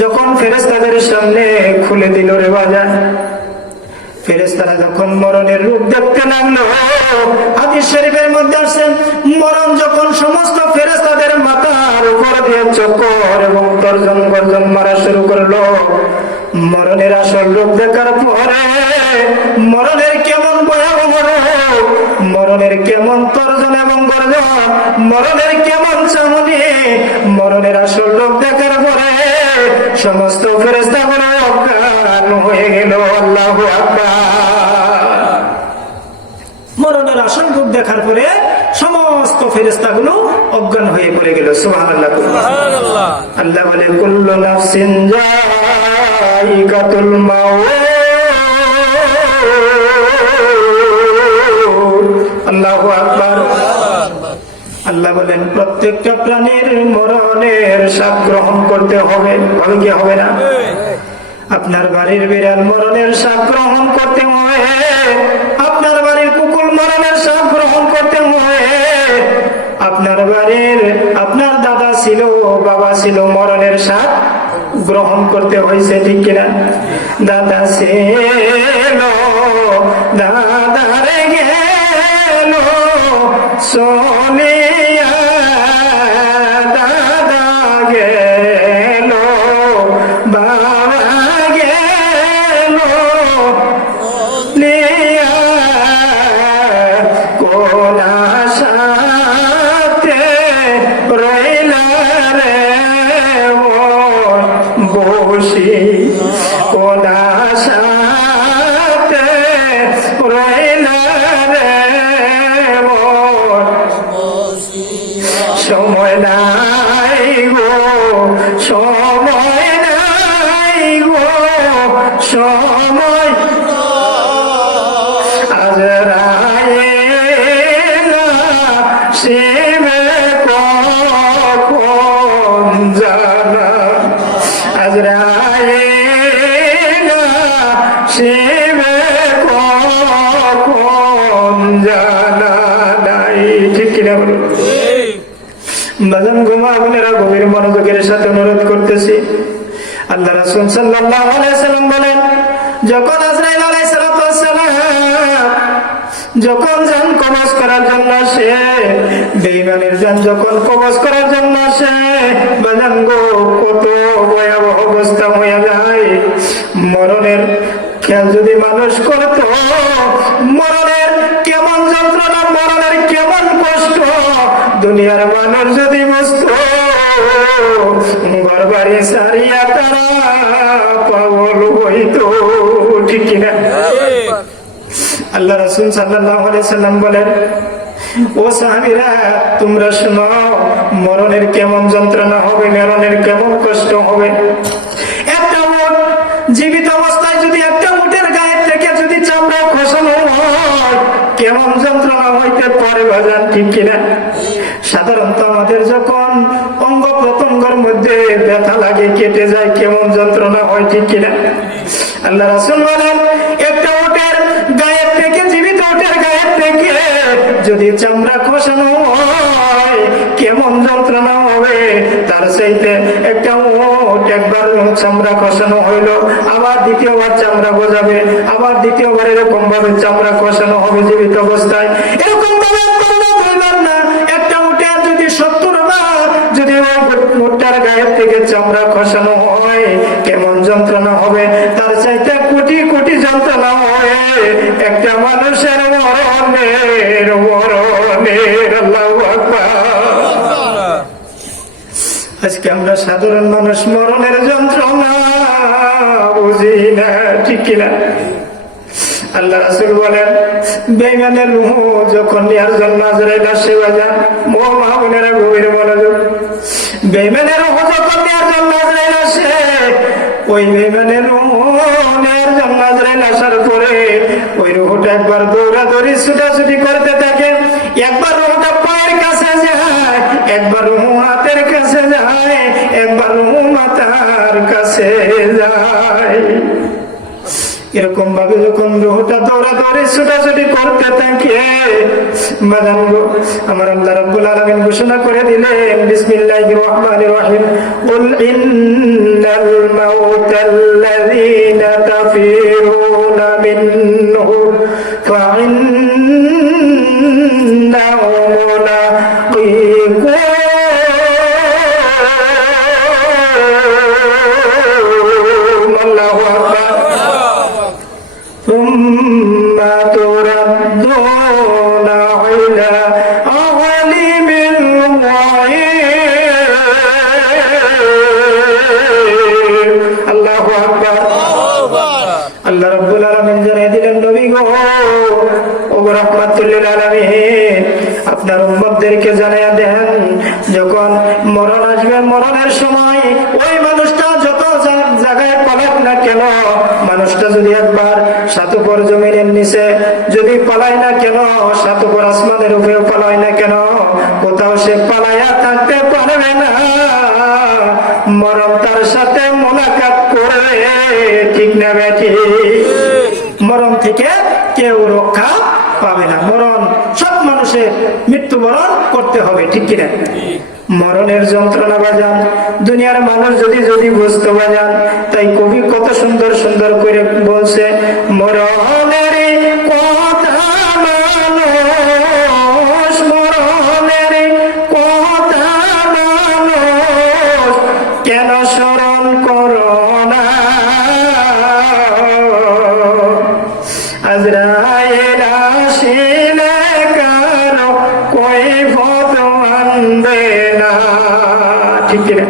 যখন ফেরেস্তাদের সামনে খুলে দিল রে বাজার ফেরেস্তারা যখন মরণের রূপ দেখতে লাগল, হাদিস শরীফের মধ্যে আসে, মরণ যখন সমস্ত ফেরেস্তাদের মাথার উপর দিয়ে চক্কর এবং তর্জন গর্জন মারা শুরু করল, মরণের আসল রূপ দেখার পরে মরণের কেমন ভয়াবহ মরণের কেমন তর্জন এবং গর্জন, মরণের কেমন চামনি মরণের আসল রূপ পরে সমস্ত ফেরেস্তা গুলো অজ্ঞান হয়ে গেল আল্লাহ মরণের আসল রূপ দেখার পরে সমস্ত ফেরেস্তা গুলো অজ্ঞান হয়ে পড়ে গেল সুহান আল্লাহ আল্লাহ বলে কুল্লু নাফসিন আল্লাহু আকবার। আল্লাহ বলেন প্রত্যেকটা প্রাণীর মরণের স্বাদ গ্রহণ করতে হবে। হবে কি হবে না? আপনার বাড়ির বিড়াল মরণের স্বাদ গ্রহণ করতে হয় আপনার বাড়ির কুকুর মরণের স্বাদ গ্রহণ করতে হয় আপনার বাড়ির, আপনার দাদা ছিল, বাবা ছিল, মরণের স্বাদ গ্রহণ করতে হয়েছে, ঠিক কিনা? দাদা ছিল, দাদারে গেল সোনিয়া আশাতে রইলা সময় নাই। বাজান ঘুমা মনোযোগের সাথে অনুরোধ করতেছি। আল্লাহ রাসূল বলেন, যখন আজরাইল যখন কবজ করার জন্য আসে, বেঈমানের যান যখন কবজ করার জন্য আসে, বাজান গো, কত ভয়াবহ অবস্থা হয়ে যায়। মরণের খেয়াল যদি মানুষ করত, মরণের দুনিয়ার মানুষ যদি বুঝত ঘর বাড়ি সারিয়া তারা পাগল হইতো, ঠিক কিনা? আল্লাহ রসুল সাল্লাহ সাল্লাম বলেন, ও সাহাবিরা, তোমরা শোনো, মরণের কেমন যন্ত্রণা হবে, মরণের কেমন কষ্ট হবে? একটা উট, জীবিত অবস্থায় যদি একটা উটের গায়ের থেকে যদি চামড়া খসানো হয়, কেমন যন্ত্রণা হইতে পারে বাজান, ঠিক কিনা? যখন অঙ্গ প্রত্যঙ্গের মধ্যে ব্যথা লাগে, কেটে যায়, কেমন যন্ত্রণা হয়, ঠিক কিনা? আল্লাহ রাসুল বলেন, একটা উটের গায়ের থেকে, জীবিত উটের গায়ের থেকে যদি চামড়া খসানো হয়, কেমন যন্ত্রণা হবে? তার চাইতে একটা একবার চামড়া খসানো হইল, আবার দ্বিতীয়বার চামড়া গজাবে, আবার দ্বিতীয়বার এরকম ভাবে চামড়া খসানো হবে জীবিত অবস্থায়। এরকম গায়ের থেকে চামড়া খসানো হয়, কেমন যন্ত্রণা হবে? তার চাইতে কোটি কোটি যন্ত্রণা হয়। একটা মানুষের মরণের মরণের আজকে আমরা সাধারণ মানুষ মরণের যন্ত্রণা বুঝি না, ঠিক কিনা? আল্লাহ রাসুল বলেন, বেইমানের রুহ যখন নেওয়ার জন্য আজরাইল বাজার গভীর বেইমানের যখন নেওয়ার জন্য আজরাইল আসে। ওই বেইমানের নেওয়ার জন্য আজরাইল আসার পরে ওই রুহটা একবার দৌড়াদৌড়ি ছুটাছুটি করতে থাকে। একবার রুহটা পায়ের কাছে যায়, একবার রুহ হাতের কাছে যায়, একবার রুহ কাছে যায়। এরকম ভাবে যখন রোহটা দৌড়াদৌড়ি ছুটাছুটি করতে থাকে ঘোষণা করে দিলেন আল্লাহ রাব্বুল আলামিন জানিয়ে দিলেন, নবী গো ও রাহমাতুল্লিল আলামিন, আপনার দেন, যখন মরণ আসবে, মরণের সময় ওই মানুষটা যত জায়গায় পালাক না কেন? মানুষটা যদি একবার সাতুপর জমিনের নিচে যদি পালায় না কেন? সাতুপর আসমানের উপরেও পালায় না কেন? কোথাও সে পালাইয়া থাকতে পারবে না। মরণ তার সাথে মোলাকাত করবে ঠিক না বেটি মরণ থেকে কেউ রক্ষা পাবে না। মরণ মানুষের মৃত্যুবরণ করতে হবে, ঠিক কিনা? মরণের যন্ত্রণা বাজান, দুনিয়ার মানুষ যদি যদি বুঝতে বাজান, তাই কবি কত সুন্দর সুন্দর করে বলছে মরণের ঠিক কিনা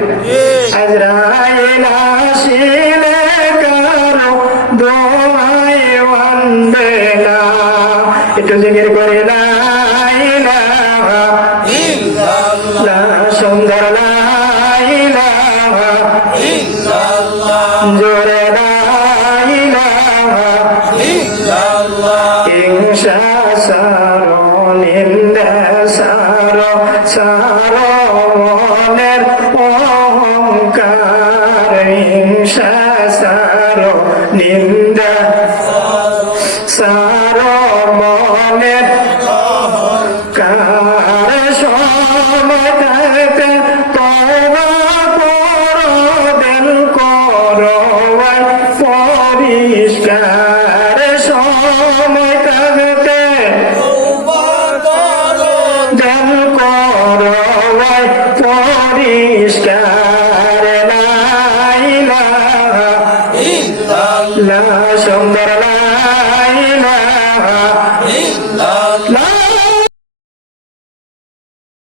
আজরাইল আসিলে কারও দোয়াই আনবে না। একটু জিকির করে না সুন্দর লা আহরণের অহংকার হিংসা সার নিন্দা সার মনের অহংকার। সময়